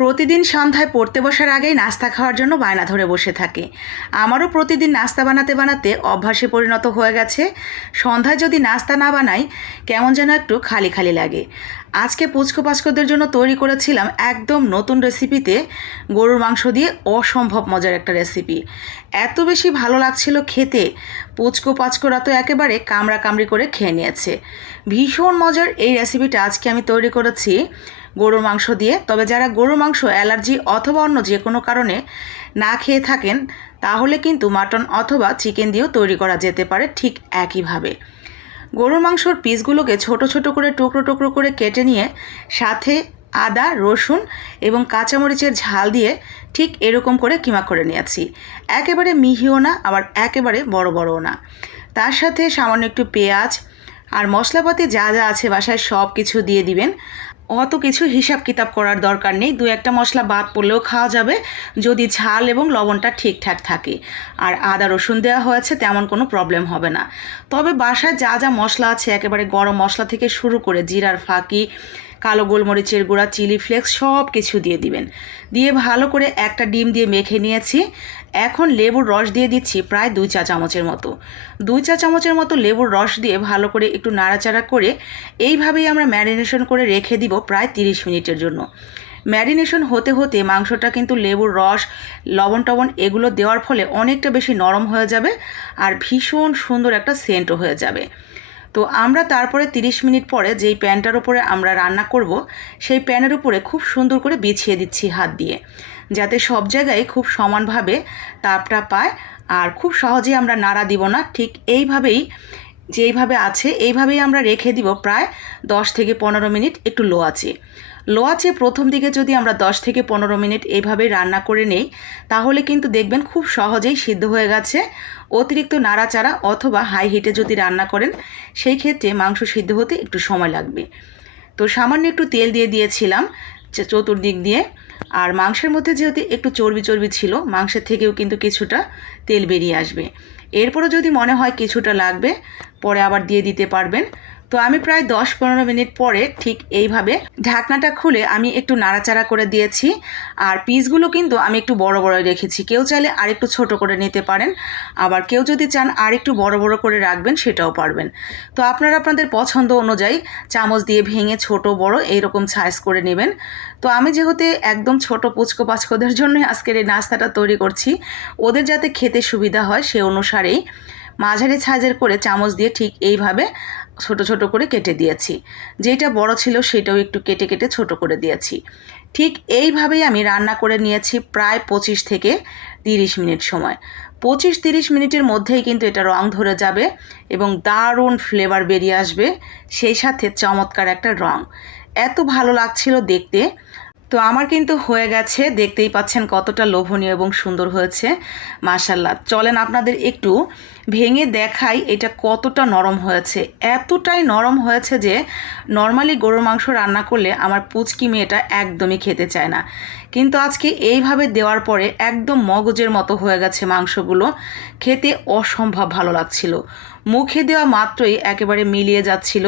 প্রতিদিন সন্ধ্যায় পড়তে বসার আগেই নাস্তা খাওয়ার জন্য বায়না ধরে বসে থাকে। আমারও প্রতিদিন নাস্তা বানাতে বানাতে অভ্যাসে পরিণত হয়ে গেছে। সন্ধ্যায় যদি নাস্তা না বানাই, কেমন যেন একটু খালি খালি লাগে। আজকে পুচকো পাচকোদের জন্য তৈরি করেছিলাম একদম নতুন রেসিপিতে গরুর মাংস দিয়ে অসম্ভব মজার একটা রেসিপি। এত বেশি ভালো লাগছিল খেতে, পুচকো পাচকোরা তো একেবারে কামড়া কামড়ি করে খেয়ে নিয়েছে। ভীষণ মজার এই রেসিপিটা আজকে আমি তৈরি করেছি। গরুর মাংস দিয়ে। তবে যারা গরুর মাংস, অ্যালার্জি অথবা অন্য যে কোনো কারণে না খেয়ে থাকেন, তাহলে কিন্তু মাটন অথবা চিকেন দিয়েও তৈরি করা যেতে পারে ঠিক একইভাবে। গরুর মাংসর পিসগুলোকে ছোট ছোট করে টুকরো টুকরো করে কেটে নিয়ে সাথে আদা, রসুন এবং কাঁচামরিচের ঝাল দিয়ে ঠিক এরকম করে কিমা করে নিয়েছি। একেবারে মিহিও না, আবার একেবারে বড় বড়ও না। তার সাথে সামান্য একটু পেঁয়াজ আর মশলাপাতি যা যা আছে বাসায় সব কিছু দিয়ে দিবেন। অত কিছু হিসাব কিতাব করার দরকার নেই। দু একটা মশলা বাদ পড়লেও খাওয়া যাবে যদি ঝাল এবং লবণটা ঠিকঠাক থাকে। আর আদা, রসুন দেওয়া হয়েছে তেমন কোনো প্রবলেম হবে না। তবে বাসায় যা যা মশলা আছে, একেবারে গরম মশলা থেকে শুরু করে জিরার ফাঁকি কালো গোলমরিচের গুঁড়া, চিলি ফ্লেক্স সব কিছু দিয়ে দিবেন। দিয়ে ভালো করে একটা ডিম দিয়ে মেখে নিয়েছি। এখন লেবুর রস দিয়ে দিচ্ছি প্রায় দুই চা চামচের মতো। দুই চা চামচের মতো লেবুর রস দিয়ে ভালো করে একটু নাড়াচাড়া করে এইভাবেই আমরা ম্যারিনেশন করে রেখে দিব প্রায় তিরিশ মিনিটের জন্য। ম্যারিনেশন হতে হতে মাংসটা কিন্তু লেবুর রস, লবণ টবণ এগুলো দেওয়ার ফলে অনেকটা বেশি নরম হয়ে যাবে আর ভীষণ সুন্দর একটা সেন্টও হয়ে যাবে। তো আমরা তারপরে 30 মিনিট পরে যেই প্যানটার উপরে আমরা রান্না করব, সেই প্যানের উপরে খুব সুন্দর করে বিছিয়ে দিচ্ছি হাত দিয়ে। যাতে সব জায়গায় খুব সমানভাবে তাপটা পায় আর খুব সহজেই আমরা নাড়া দিব না। ঠিক এইভাবেই যেইভাবে আছে, এইভাবেই আমরা রেখে দিব প্রায় 10 থেকে পনেরো মিনিট একটু লো আছে লো আছে প্রথম দিকে যদি আমরা 10 থেকে পনেরো মিনিট এইভাবে রান্না করে নেই, তাহলে কিন্তু দেখবেন খুব সহজেই সিদ্ধ হয়ে গেছে। অতিরিক্ত নাড়াচাড়া অথবা হাই হিটে যদি রান্না করেন, সেই ক্ষেত্রে মাংস সিদ্ধ হতে একটু সময় লাগবে। তো সামান্য একটু তেল দিয়ে দিয়েছিলাম চতুর্দিক দিয়ে। আর মাংসের মধ্যে যেহেতু একটু চর্বি চর্বি ছিল, মাংসের থেকেও কিন্তু কিছুটা তেল বেরিয়ে আসবে। এরপরও যদি মনে হয় কিছুটা লাগবে পরে আবার দিয়ে দিতে পারবেন। তো আমি প্রায় দশ পনেরো মিনিট পরে ঠিক এইভাবে ঢাকনাটা খুলে আমি একটু নাড়াচাড়া করে দিয়েছি। আর পিসগুলো কিন্তু আমি একটু বড় বড় রেখেছি। কেউ চাইলে আর একটু ছোট করে নিতে পারেন। আবার কেউ যদি চান আর একটু বড় বড় করে রাখবেন সেটাও পারবেন। তো আপনারা আপনাদের পছন্দ অনুযায়ী চামচ দিয়ে ভেঙে ছোট বড় এইরকম সাইজ করে নেবেন। তো আমি যেহেতু একদম ছোট পুচকো পাচকোদের জন্য আজকের এই নাস্তাটা তৈরি করছি, ওদের যাতে খেতে সুবিধা হয় সে অনুসারেই মাঝারি সাইজের করে চামচ দিয়ে ঠিক এইভাবে ছোট ছোট করে কেটে দিয়েছি। যেটা বড় ছিল সেটাও একটু কেটে কেটে ছোট করে দিয়েছি। ঠিক এইভাবেই আমি রান্না করে নিয়েছি প্রায় পঁচিশ থেকে তিরিশ মিনিট সময়। পঁচিশ তিরিশ মিনিটের মধ্যেই কিন্তু এটা রং ধরে যাবে এবং দারুণ ফ্লেভার বেরিয়ে আসবে, সেই সাথে চমৎকার একটা রং। এত ভালো লাগছিল দেখতে। তো আমার কিন্তু হয়ে গেছে, দেখতেই পাচ্ছেন কতটা লোভনীয় এবং সুন্দর হয়েছে মাশাল্লাহ চলেন আপনাদের একটু ভেঙে দেখাই এটা কতটা নরম হয়েছে। এতটাই নরম হয়েছে যে নর্মালি গরুর মাংস রান্না করলে আমার পুচকি মেয়েটা একদমই খেতে চায় না। কিন্তু আজকে এইভাবে দেওয়ার পরে একদম মগজের মতো হয়ে গেছে মাংসগুলো। খেতে অসম্ভব ভালো লাগছিল। মুখে দেওয়া মাত্রই একেবারে মিলিয়ে যাচ্ছিল।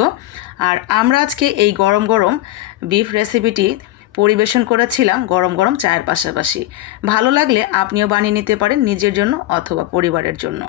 আর আমরা আজকে এই গরম গরম বিফ রেসিপিটি পরিবেশন করেছিলাম গরম গরম চায়ের পাশাপাশি। ভালো লাগলে আপনিও বানিয়ে নিতে পারেন নিজের জন্য অথবা পরিবারের জন্য।